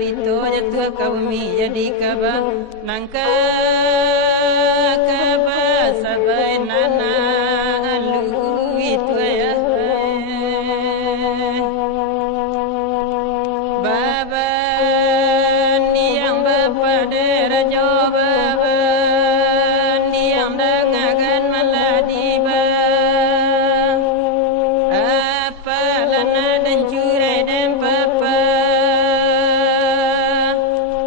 itu jatuh kami jadi kabah nangka kabah sabai nana alu itu ya baba niang bapa derajo baba niang dengakan maladi ba apa lana dan curai dan papa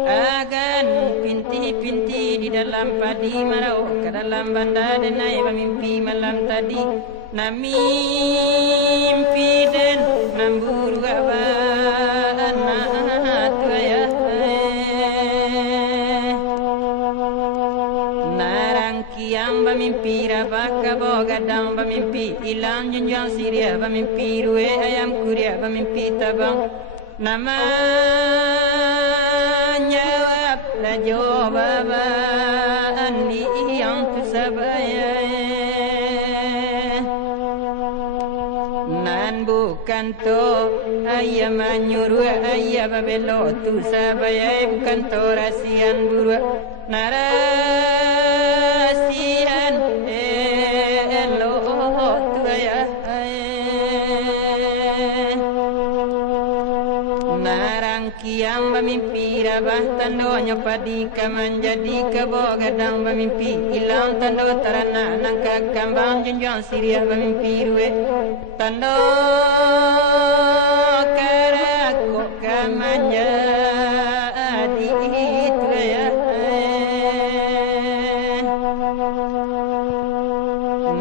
agan pinti-pinti di dalam padi marau ke dalam bandar dan naik mimpi malam tadi na mimpi dan namburu abad na tuaya narang kiam bamimpi rabaka bogadang bamimpi ilang junjang siria bamimpi rue ayam kuria bamimpi tabang nama jawab rajo baba andi yang tu sabaya nan bukan to ayam anyuru ayam babelo tu sabaya bukan to rasian buru narasian elo tu ayah narang kiam bamimpi rabah tando nyopadi kaman jadi kabogadang bamimpi ilang tando tarana nangka kambang junjang siria bamimpi rue tando karako kaman jadi itu ya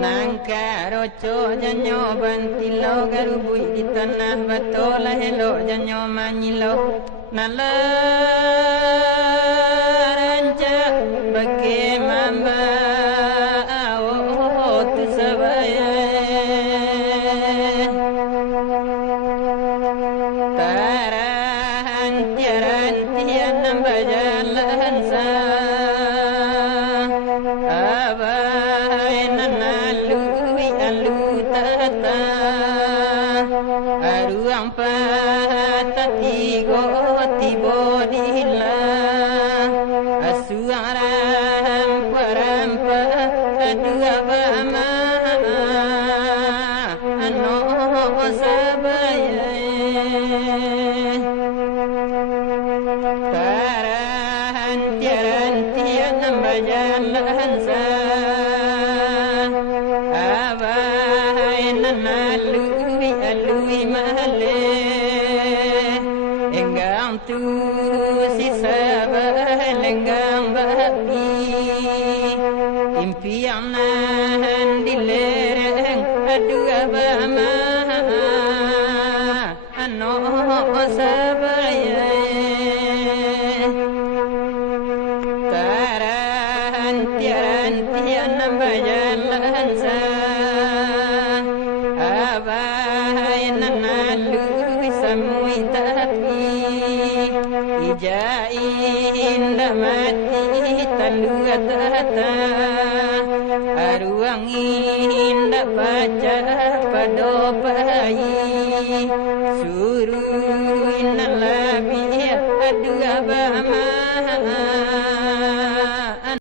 nangka roco janyo bantilo garubui di tanah batola helo janyo manyilo nala ranca bagi mamba tu sabaya tarahan tiaran nambajalan sa abai nanalu alu tata aruang patatigo tibo dila asuaram parampa adua bama ano sabaya tarahan tiaran nambajalan sa abai nanalu alui mahale enggang tu si sabah lenggang babi impian nahan dilereng adu abama ano sabaya taran tiaran tian nambajalan sa abai nanalu samui tapi ijain damati talu tata aruang indah baca pado pai suruh